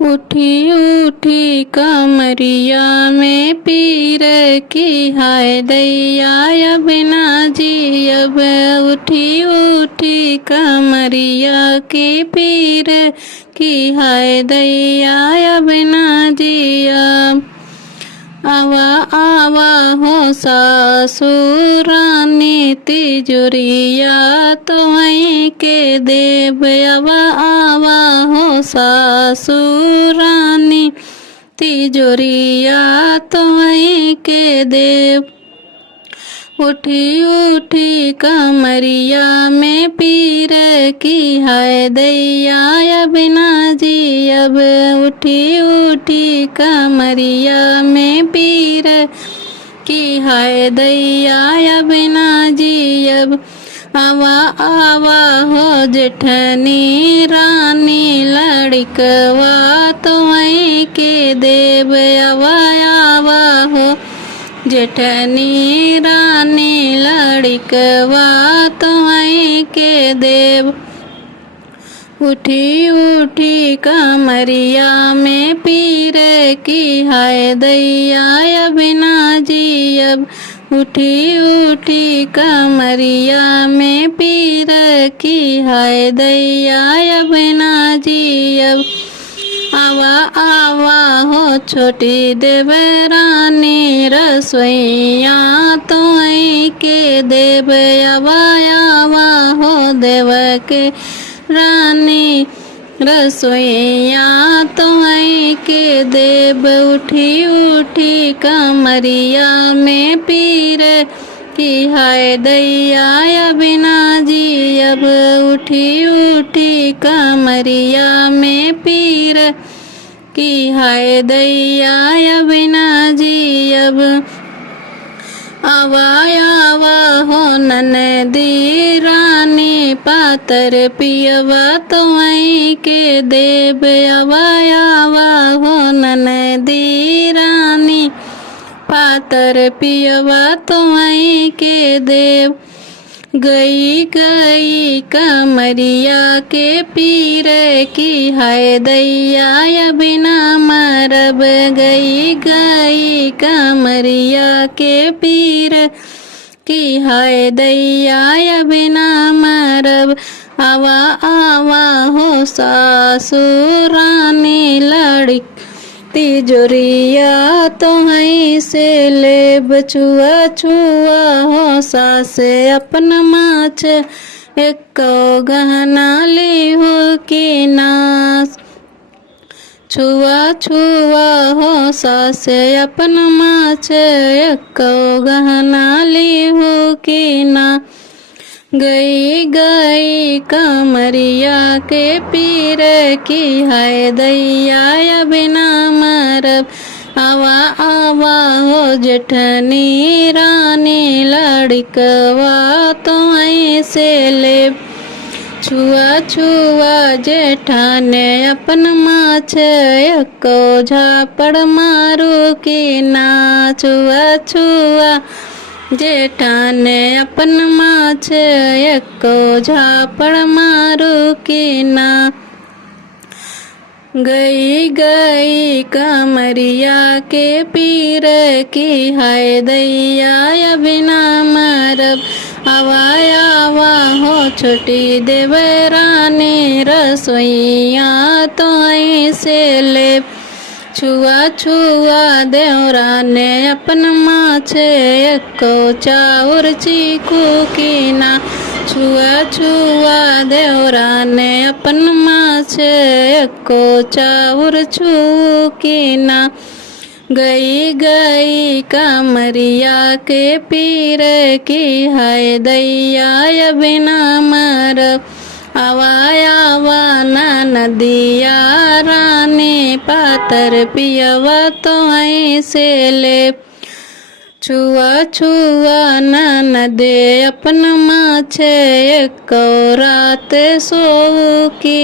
उठी उठी कमरिया में पीर की हाय दैया अब ना जी अब। उठी उठी कमरिया की पीर की हाय दैया अब ना जी अब। आवा आवा हो सासुरानी तिजोरिया तोहई के देव। आवा आवा हो सासुरानी तिजोरिया तोहई के देव। उठी उठी कमरिया में पीर की हाय दैया अब ना जी अब। उठी उठी कमरिया में पीर की हाय दैया अब ना जी अब। आवा आवा हो जेठनी रानी लड़कवा तोहई के देव। आवा आवा हो जेठनी रानी लड़कवा तोहई के देव। उठी उठी कमरिया में पीर की हाय दैया अब ना जी अब। उठी उठी कमरिया में पीर की हाय दैया अब ना जी अब। आवा आवा हो छोटी देवरानी रसोइया तोहई के देव। आवा आवा हो देव के रानी रसोइया तोहई के देव। उठी उठी कमरिया में पीर की हाय दैया अब ना जी अब। उठी उठी कमरिया में पीर की हाय दैया अब ना जी अब। आवा आवा हो ननदी रानी पातर पियवा तोहई के देव। आवा आवा हो ननदी रानी पातर पियवा तोहई के देव। गई गई कमरिया के पीर की हाय दैया अब ना मरब। गई गई कमरिया के पीर की हाय दैया अब ना मरब। आवा आवा हो सासुरानी लड़क तिजोरिया तोहई से लेब। छुआ छुआ हो सासे अपन माछ एको गहना ली हो कि नास। छुआ छुआ हो सासे अपन माछ एको गहना ली हो कि ना। गई गई कमरिया के पीर की हाय दैया अब ना मरब। आवा आवा हो जेठनी रानी लड़कवा तोहई से लेब। छुआ छुआ जेठाने अपन माछ एको झापड़ मारू कि ना। छुआ छुआ जेठाने अपन माछ एको झापड़ मारू कि ना। गई गई कमरिया के पीर की हाय दैया अब ना मरब। आवा आवा हो छोटी देवरानी रसोइया तोहई से लेब। छुआ छुआ देवराने अपन माछ एको चाउर चीकू कि ना। छुआ छुआ देवराने अपन माछ एको चाउर छू कि ना। गई गई कमरिया के पीर की हाय दैया अब ना मरब। आवा आवा नदिया रानी पातर पियवा तोहई से लेब। छुआ छुआ ननदे अपन माछ एको रात सोऊ कि